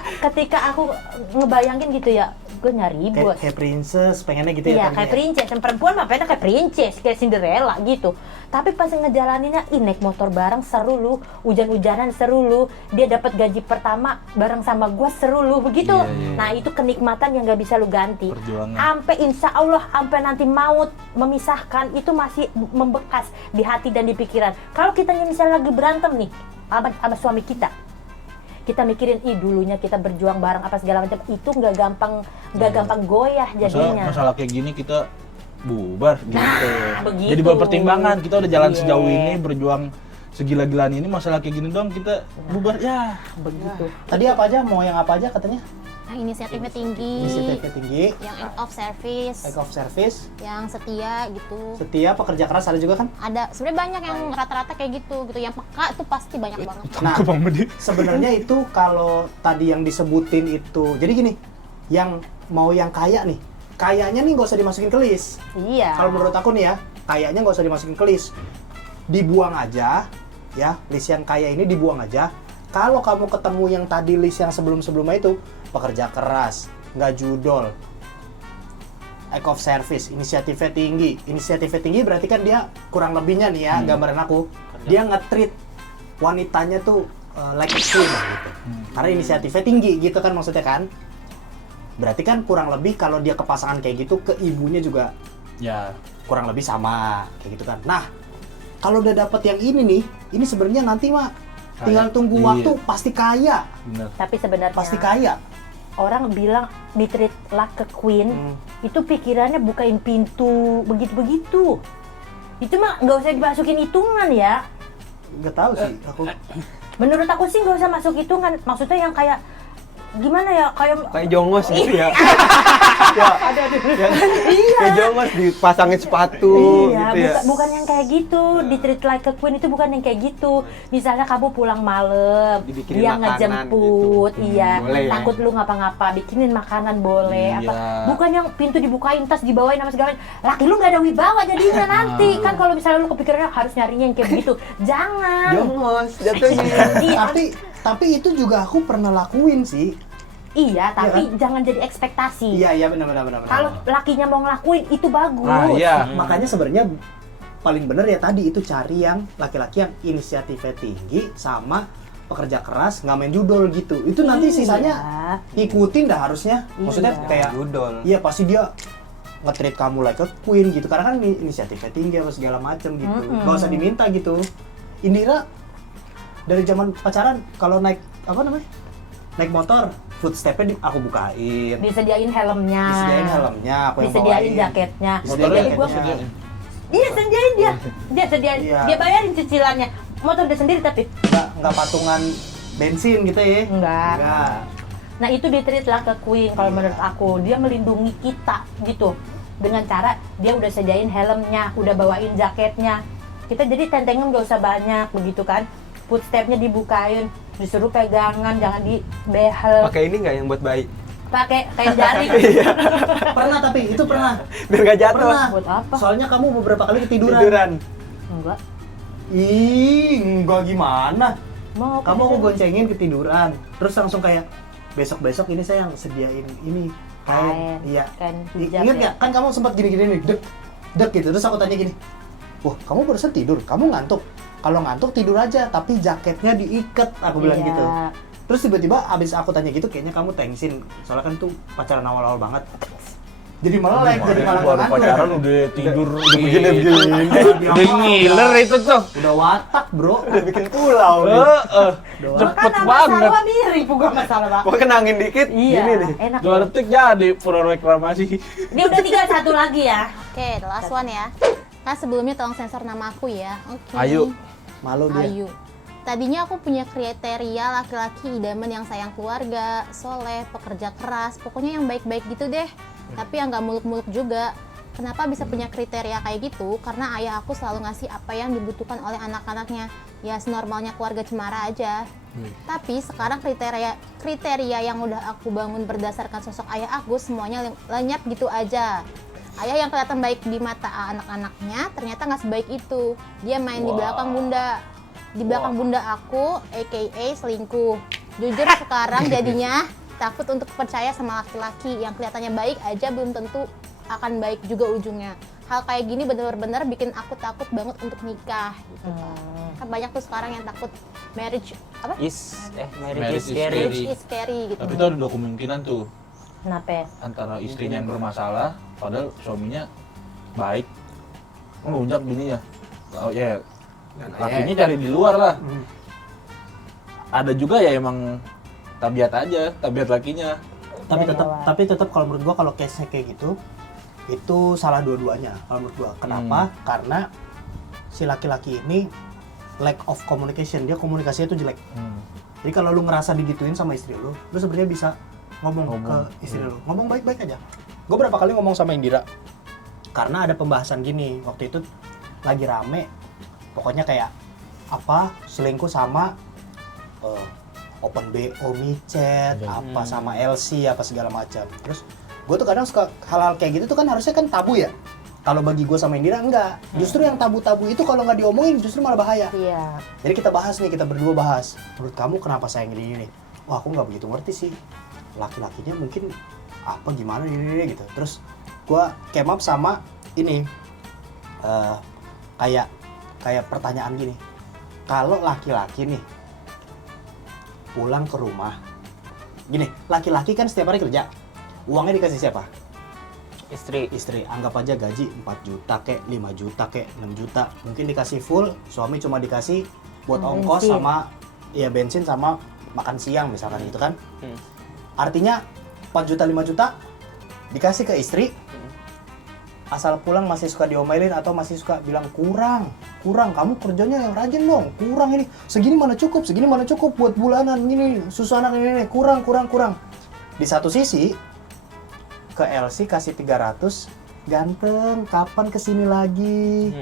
ketika aku ngebayangin gitu ya, gue nyari bos. Kayak princess, pengennya gitu ya. Iya, tadinya. kayak princess. Yang perempuan mah pengennya kayak princess, kayak Cinderella gitu. Tapi pas ngejalaninnya, naik motor bareng seru lu, hujan-hujanan seru lu, dia dapat gaji pertama bareng sama gua seru lu, begitu. Nah, itu kenikmatan yang gak bisa lu ganti. Perjuangan. Sampai insya Allah, sampai nanti maut memisahkan, itu masih membekas di hati dan di pikiran. Kalau kita misalnya lagi berantem nih, sama suami kita mikirin dulunya kita berjuang bareng apa segala macam, itu nggak gampang goyah jadinya. Masalah kayak gini kita bubar gitu. begitu. Jadi pertimbangan kita udah jalan Iya. sejauh ini, berjuang segila-gilaan ini, masalah kayak gini doang kita bubar ya. Begitu. Tadi apa aja? Mau yang apa aja katanya? Yang inisiatifnya tinggi, Inisiatifnya tinggi, yang act of service, act of service, yang setia gitu. setia, pekerja keras ada juga kan? Ada sebenarnya banyak yang rata-rata kayak gitu. Yang peka tuh pasti banyak banget. Nah, Bang Medi. sebenarnya itu kalau tadi yang disebutin itu, jadi gini, yang mau yang kaya nih, kayaknya nih nggak usah dimasukin ke list. Iya. Kalau menurut aku nih ya, kayaknya nggak usah dimasukin ke list, dibuang aja, ya, list yang kaya ini dibuang aja. Kalau kamu ketemu yang tadi list yang sebelum-sebelumnya itu, pekerja keras, nggak judol, act of service, inisiatifnya tinggi. Inisiatifnya tinggi berarti kan dia kurang lebihnya nih ya, gambaran aku, dia nge-treat wanitanya tuh like a queen gitu. Karena inisiatifnya tinggi gitu kan maksudnya kan. Berarti kan kurang lebih kalau dia ke pasangan kayak gitu, ke ibunya juga Ya. kurang lebih sama kayak gitu kan. Nah, kalau udah dapet yang ini nih, ini sebenarnya nanti mah tinggal tunggu Iya. waktu, pasti kaya, Bener. Tapi sebenarnya pasti kaya. orang bilang di-treat like a queen, itu pikirannya bukain pintu begitu-begitu. Itu mah nggak usah dimasukin hitungan ya. Nggak tahu sih aku. Menurut aku sih nggak usah masuk hitungan. Maksudnya yang kayak gimana ya, Kayak jongos gitu ya. Iya. Kayak jongos dipasangin sepatu Iya, gitu ya. bukan yang kayak gitu. Di treat like a queen itu bukan yang kayak gitu. Misalnya kamu pulang malam, Dibikinin dia makanan ngejemput, gitu. iya. Boleh ya? Takut lu ngapa-ngapa, bikinin makanan boleh. Iya. Apa? Bukan yang pintu dibukain, tas dibawain sama segala macam. Laki lu nggak ada wibawa jadinya nanti. Kan kalau misalnya lu kepikirannya harus nyarinya yang kayak begitu, jangan. Jongos jatuhnya. Iya, Tapi itu juga aku pernah lakuin sih. iya, tapi jangan jadi ekspektasi. Iya benar. Kalau lakinya mau ngelakuin itu bagus. Nah, iya. Makanya sebenarnya paling bener ya tadi itu cari yang laki-laki yang inisiatifnya tinggi sama pekerja keras, nggak main judol gitu. Itu nanti sisanya ikutin dah harusnya. Maksudnya Iya. kayak Judol. iya pasti dia nge-treat kamu like a queen gitu. Karena kan inisiatifnya tinggi apa segala macem gitu. Nggak usah diminta gitu. Indira dari zaman pacaran kalau naik apa namanya? Naik motor, footstepnya aku bukain. Disediain helmnya. Disediain helmnya, aku yang Disediain bawain. jaketnya. Disediain Jadi gua jaketnya. Iya sediain dia. Dia sediain. Iya. Dia bayarin cicilannya. Motor dia sendiri tapi Nggak patungan bensin gitu ya? enggak. Enggak. Nah, itu di-treat lah ke queen kalau menurut aku. Dia melindungi kita gitu. Dengan cara dia udah sediain helmnya, udah bawain jaketnya. Kita jadi tentengan gak usah banyak begitu kan. Footstepnya dibukain, disuruh pegangan, jangan dibehel. Pakai ini nggak yang buat bayi? pakai kain jaring. Pernah tapi itu pernah. Biar nggak jatuh. Pernah. Buat apa? Soalnya kamu beberapa kali ketiduran. Tiduran. Enggak. Ih, enggak gimana? Mau Kamu aku goncengin ketiduran. Terus langsung kayak besok-besok ini saya yang sediain ini Kain. Iya. Kain hijab Ingat ya? nggak? Kan kamu sempat gini-gini nih, dek gitu. Terus aku tanya gini, wah kamu barusan tidur, kamu ngantuk? Kalau ngantuk tidur aja, tapi jaketnya diikat, aku bilang Iya. gitu. Terus tiba-tiba abis aku tanya gitu, kayaknya kamu tengsin. Soalnya kan tuh pacaran awal-awal banget. Jadi melek, jadi malah baru ngantuk. pacaran udah tidur udah begini. udah ngiler itu tuh. Udah watak bro. Udah bikin pulau nih. Cepet Kan banget. sama mirip bukan masalah Pak. Pokoknya kenangin dikit, Iya, gini nih. enak. 2 detik jadi pro reklamasi. Ini udah tinggal satu lagi ya. Oke, the last one ya. Nah, sebelumnya tolong sensor nama aku ya. Oke. Ayu. Malu dia. Ayu. Tadinya aku punya kriteria laki-laki idaman yang sayang keluarga, soleh, pekerja keras, pokoknya yang baik-baik gitu deh. Tapi yang nggak muluk-muluk juga. Kenapa bisa punya kriteria kayak gitu? Karena ayah aku selalu ngasih apa yang dibutuhkan oleh anak-anaknya. Ya senormalnya keluarga cemara aja. Tapi sekarang kriteria yang udah aku bangun berdasarkan sosok ayah aku semuanya lenyap gitu aja. Ayah yang kelihatan baik di mata anak-anaknya ternyata nggak sebaik itu. Dia main di belakang bunda. Di belakang bunda aku, aka selingkuh. Jujur sekarang jadinya takut untuk percaya sama laki-laki yang kelihatannya baik aja belum tentu akan baik juga ujungnya. Hal kayak gini bener-bener bikin aku takut banget untuk nikah gitu. Kan banyak tuh sekarang yang takut marriage Marriage Marriage is is scary. marriage is scary gitu. Tapi itu ada kemungkinan tuh Kenapa? antara istrinya yang bermasalah padahal suaminya baik. Ngelunjak gini ya. Oh ya. Lakinya cari di luar lah. Ada juga ya emang tabiat aja, tabiat lakinya. Tapi tetap kalau menurut gua kalau case-nya kayak gitu itu salah dua-duanya kalau menurut gua. Kenapa? Karena si laki-laki ini lack of communication, dia komunikasinya tuh jelek. Jadi kalau lu ngerasa digituin sama istri lu sebenarnya bisa ngomong ke istri lu. Ngomong baik-baik aja. Gua berapa kali ngomong sama Indira. Karena ada pembahasan gini, waktu itu lagi rame pokoknya kayak apa selingkuh sama open BO micet, apa sama LC apa segala macam. Terus gue tuh kadang suka hal-hal kayak gitu tuh kan harusnya kan tabu ya. Kalau bagi gue sama Indira enggak. Justru yang tabu-tabu itu kalau nggak diomongin justru malah bahaya. Iya. Jadi kita bahas nih, kita berdua bahas. Menurut kamu kenapa saya gini? Wah aku nggak begitu ngerti sih. Laki-lakinya mungkin apa gimana ini gitu. Terus gue came up sama ini kayak pertanyaan gini. Kalau laki-laki nih pulang ke rumah, gini, laki-laki kan setiap hari kerja, uangnya dikasih siapa? Istri. Anggap aja gaji 4 juta kek, 5 juta kek, 6 juta, mungkin dikasih full, suami cuma dikasih buat ongkos Bensin. sama ya bensin sama makan siang misalkan gitu kan. Artinya 4 juta 5 juta dikasih ke istri, asal pulang masih suka diomelin atau masih suka bilang kurang, kamu kerjanya yang rajin dong, kurang ini, segini mana cukup buat bulanan ini, susu anak ini, kurang. Di satu sisi ke LC kasih 300, ganteng, kapan kesini lagi,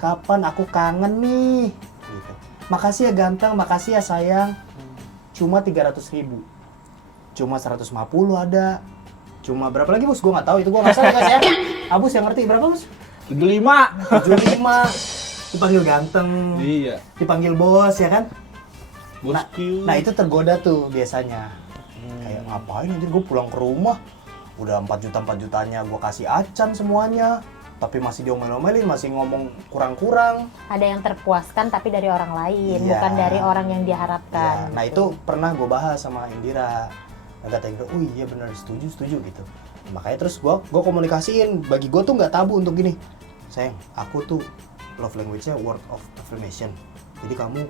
kapan aku kangen nih, gitu. Makasih ya ganteng, makasih ya sayang, cuma 300.000, cuma 150 ada. Cuma berapa lagi bos? Gue nggak tahu itu, gue nggak salah guys ya. Abus yang ngerti berapa bos? 75. 75. Dipanggil ganteng, Iya. dipanggil bos ya kan? Bosku. Nah itu tergoda tuh biasanya. Kayak ngapain aja gue pulang ke rumah, udah 4 jutanya gue kasih acan semuanya, tapi masih diomel-omelin, masih ngomong kurang-kurang. Ada yang terpuaskan tapi dari orang lain, Iya. bukan dari orang yang Ya, diharapkan. nah itu pernah gue bahas sama Indira. Kata Indira, oh iya benar, setuju gitu. Makanya terus gue komunikasiin, bagi gue tuh nggak tabu untuk gini, sayang, aku tuh love language-nya word of affirmation. Jadi kamu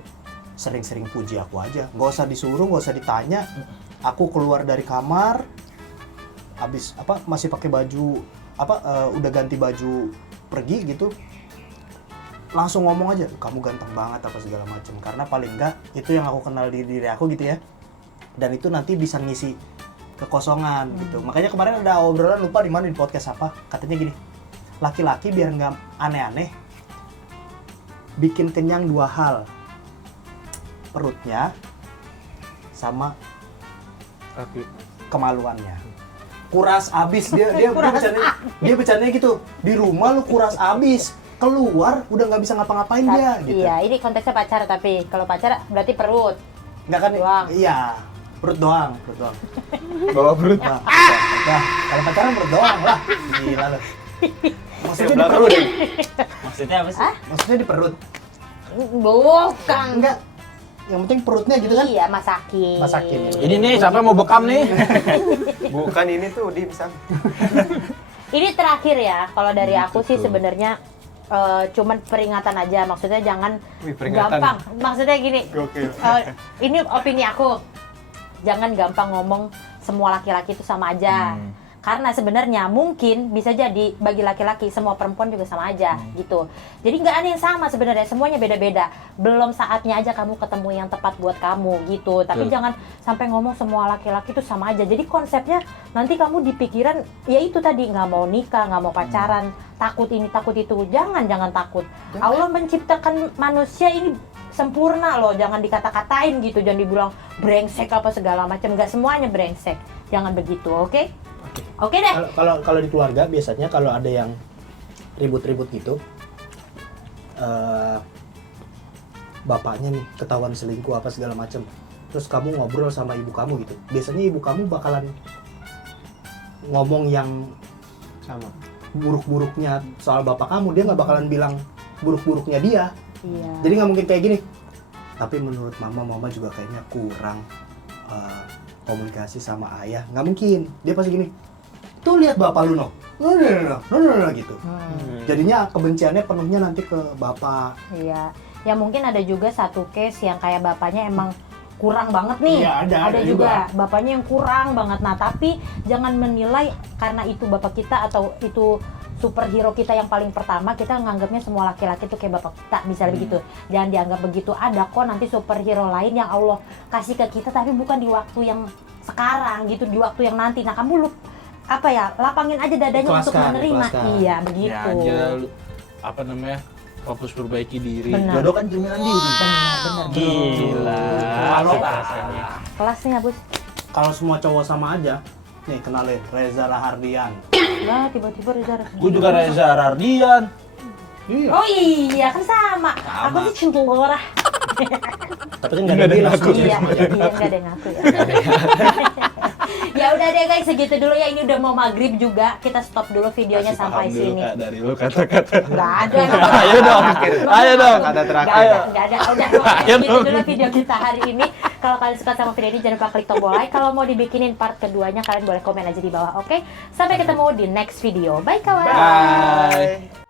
sering-sering puji aku aja, nggak usah disuruh, nggak usah ditanya. Aku keluar dari kamar, habis apa masih pakai baju udah ganti baju pergi gitu, langsung ngomong aja, kamu ganteng banget apa segala macam. Karena paling enggak itu yang aku kenal di diri aku gitu ya. Dan itu nanti bisa ngisi kekosongan gitu. Makanya kemarin ada obrolan, lupa di mana di podcast apa, katanya gini, laki-laki biar nggak aneh-aneh bikin kenyang 2 hal, perutnya sama kemaluannya. Kuras abis dia bercandanya gitu. Di rumah lu kuras abis, keluar udah nggak bisa ngapa-ngapain dia gitu. Iya, ini konteksnya pacar, tapi kalau pacar berarti perut. Nggak kan? Doang. Iya, perut doang. Bawa perut. Nah, kalau pacaran perut doang lah. Gila lu. Maksudnya di Sebelah perut. perut. Maksudnya apa sih? Maksudnya di perut. Bukan. Enggak. Yang penting perutnya gitu kan. Iya, masakin. Masakin. Ini nih, siapa mau bekam nih? Bukan ini tuh dimsum. Ini terakhir ya, kalau dari aku sih tuh. sebenarnya cuman peringatan aja, maksudnya jangan Wih, peringatan. gampang. Maksudnya gini, Gokil. ini opini aku, jangan gampang ngomong semua laki-laki itu sama aja. Karena sebenarnya mungkin bisa jadi bagi laki-laki semua perempuan juga sama aja gitu. Jadi nggak ada yang sama sebenarnya, semuanya beda-beda. Belum saatnya aja kamu ketemu yang tepat buat kamu gitu. Tapi jangan sampai ngomong semua laki-laki itu sama aja. Jadi konsepnya nanti kamu di pikiran ya itu tadi, nggak mau nikah, nggak mau pacaran, takut ini takut itu. Jangan takut. Allah menciptakan manusia ini sempurna loh, jangan dikata-katain gitu, jangan dibilang brengsek apa segala macam. Nggak semuanya brengsek. Jangan begitu, oke? Oke deh. Kalau di keluarga biasanya kalau ada yang ribut-ribut gitu, bapaknya nih ketahuan selingkuh apa segala macem, terus kamu ngobrol sama ibu kamu gitu, biasanya ibu kamu bakalan ngomong yang Sama. buruk-buruknya soal bapak kamu, dia nggak bakalan bilang buruk-buruknya dia. Iya. Jadi nggak mungkin kayak gini. Tapi menurut mama juga kayaknya kurang komunikasi sama ayah. Nggak mungkin. Dia pasti gini. Tuh lihat bapak lu no. No gitu. Jadinya kebenciannya penuhnya nanti ke bapak. Iya. Ya mungkin ada juga satu case yang kayak bapaknya emang kurang banget nih. Iya, ada juga bapaknya yang kurang banget. Nah, tapi jangan menilai karena itu bapak kita atau itu superhero kita yang paling pertama, kita nganggapnya semua laki-laki tuh kayak bapak kita, misalnya begitu. Jangan dianggap begitu. Ada kok nanti superhero lain yang Allah kasih ke kita, tapi bukan di waktu yang sekarang gitu, di waktu yang nanti. Nah, kamu lapangin aja dadanya untuk menerima. Ikhlaskan. Iya, Ya begitu. aja, apa namanya, fokus perbaiki diri. Benar. Jodoh kan cerminan diri. Benar. Gila. Kalau Rasanya. Kelasnya, Bus. kalau semua cowok sama aja, nih kenalin Reza Rahardian. Lah, tiba-tiba Reza. Gue juga Reza Rardian. Iya. Oh iya, kan sama. Aku sih cinta lorah. Tapi kan nggak ada yang ngaku. Iya, nggak ada yang ngaku ya. Ya udah deh guys, segitu dulu ya. Ini udah mau maghrib juga. Kita stop dulu videonya Kasih sampai paham dulu, sini. Kak, dari lu kata-kata. Nggak ada. Ayo dong. Ayo dong. Kata terakhir. Nggak ada. Udah, Ayo segitu dong. dulu video kita hari ini. Kalau kalian suka sama video ini, jangan lupa klik tombol like. Kalau mau dibikinin part keduanya, kalian boleh komen aja di bawah, oke? Sampai ketemu di next video. Bye kawan. Bye.